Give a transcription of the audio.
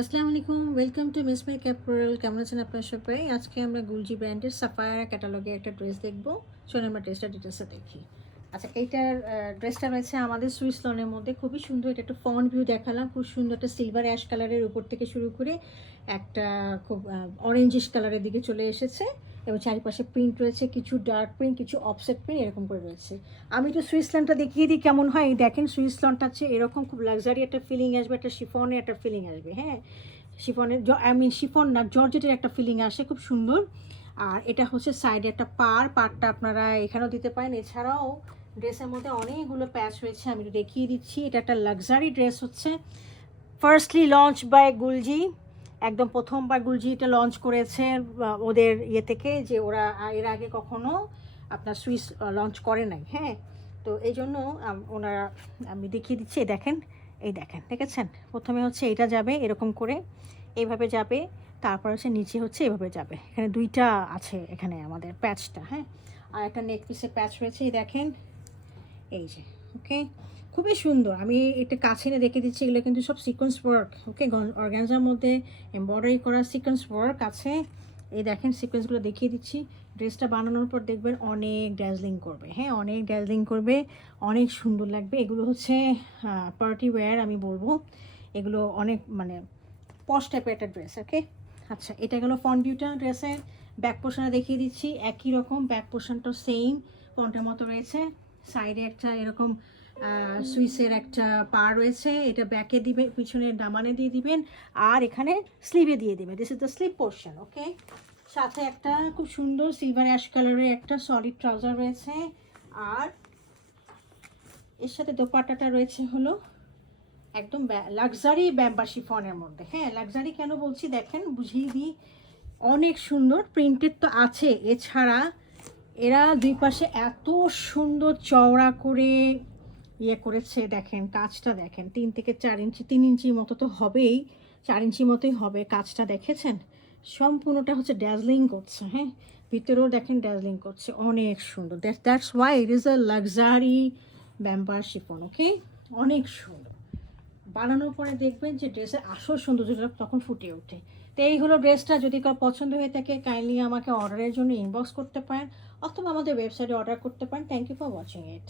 আসসালামু আলাইকুম, welcome to miss my ক্যাপোরাল। কেমন আছেন আপনার সবাই? আজকে আমরা গুলজি ব্র্যান্ডের সাফায়ারা ক্যাটালগে একটা ড্রেস দেখবো। চলুন আমরা ড্রেসটা ডিটেলসে দেখি। আচ্ছা, এইটার ড্রেসটা রয়েছে আমাদের সুইস লনের মধ্যে, খুবই সুন্দর। এটা একটু ফ্রন্ট ভিউ দেখালাম, খুব সুন্দর একটা সিলভার অ্যাশ কালারের উপর থেকে শুরু করে একটা খুব অরেঞ্জিশ কালারের দিকে চলে এসেছে, এবং চারিপাশে প্রিন্ট রয়েছে, কিছু ডার্ক প্রিন্ট, কিছু অফসেট প্রিন্ট, এরকম করে রয়েছে। আমি তো সুইস লনটা দেখিয়ে দিই কেমন হয়। দেখেন, সুইস লনটা হচ্ছে এরকম, খুব লাক্সারি একটা ফিলিং আসবে, একটা শিফনের একটা ফিলিং আসবে। হ্যাঁ, শিফনের শিফন না, জর্জেটের একটা ফিলিং আসে, খুব সুন্দর। আর এটা হচ্ছে সাইডে একটা পাড়টা আপনারা এখানেও দিতে পারেন। এছাড়াও ড্রেসের মধ্যে অনেকগুলো প্যাচ রয়েছে, আমি একটু দেখিয়ে দিচ্ছি। এটা একটা লাক্সারি ড্রেস হচ্ছে, ফার্স্টলি লঞ্চ বাই গুলজি। একদম প্রথমবার গুলজি এটা লঞ্চ করেছে ওদের ইয়ে থেকে, যে ওরা এর আগে কখনো আপনার সুইস লঞ্চ করে নাই। হ্যাঁ, তো এই জন্য ওনারা, আমি দেখিয়ে দিচ্ছি। দেখেন, এই দেখেন, দেখেছেন? প্রথমে হচ্ছে এটা যাবে এরকম করে, এইভাবে যাবে, তারপর হচ্ছে নিচে হচ্ছে এভাবে যাবে। এখানে দুইটা আছে, এখানে আমাদের প্যাচটা। হ্যাঁ, আর একটা নেক পিসে প্যাচ রয়েছে, এই দেখেন, এই যে। ওকে, খুবই সুন্দর। আমি এটা কাছে এনে রেখে দিচ্ছি। এগুলো কিন্তু সব সিকোয়েন্স ওয়ার্ক। ওকে, অর্গানজার মধ্যে এমব্রয়ডারি করা সিকোয়েন্স ওয়ার্ক আছে। এই দেখেন, সিকোয়েন্সগুলো দেখিয়ে দিচ্ছি। ড্রেসটা বানানোর পর দেখবেন অনেক ড্যাজলিং করবে। হ্যাঁ, অনেক ড্যাজলিং করবে, অনেক সুন্দর লাগবে। এগুলো হচ্ছে পার্টি ওয়্যার, আমি বলবো। এগুলো অনেক মানে পশ টাইপের একটা ড্রেস। ওকে, আচ্ছা, এটা গেলো ফ্রন্ট ভিউটা। ড্রেসের ব্যাক পোর্শনটা দেখিয়ে দিচ্ছি, একই রকম। ব্যাক পোর্শনটাও সেম ফ্রন্টের মতো রয়েছে। সাইডে একটা এরকম সুইসের একটা পা রয়েছে, এটা ব্যাকে দিবে, পিছনে দামানে দিয়ে দিবেন, আর এখানে স্লিভে দিয়ে দিবেন। This is the sleeve portion. Okay, সাথে একটা খুব সুন্দর সিলভার অ্যাশ কালারের একটা সলিড ট্রাউজার রয়েছে। আর এর সাথে দোপাট্টাটা রয়েছে হলো একদম লাক্সারি ব্যাম্বার শিফনের মধ্যে। হ্যাঁ, লাক্সারি কেন বলছি দেখেন, বুঝিয়ে দিই। অনেক সুন্দর প্রিন্টেড তো আছে, এছাড়া এরা দুই পাশে এত সুন্দর চওড়া করে ইয়ে করেছে। দেখেন কাজটা, দেখেন 3 থেকে 4 ইঞ্চি, 3 ইঞ্চির মতো তো হবেই, 4 ইঞ্চি মতোই হবে। কাজটা দেখেছেন? সম্পূর্ণটা হচ্ছে ড্যাজলিং করছে। হ্যাঁ, ভিতরেও দেখেন ড্যাজলিং করছে, অনেক সুন্দর। That's why it is a luxury Bemberg chiffon. Okay, অনেক সুন্দর। বানানোর পরে দেখবেন যে ড্রেসের আসল সৌন্দর্যটা তখন ফুটে ওঠে। তো এই হলো ড্রেসটা। যদি কারো পছন্দ হয়ে থাকে, কাইন্ডলি আমাকে অর্ডারের জন্য ইনবক্স করতে পারেন, অথবা আমাদের ওয়েবসাইটে অর্ডার করতে পারেন। Thank you for watching it.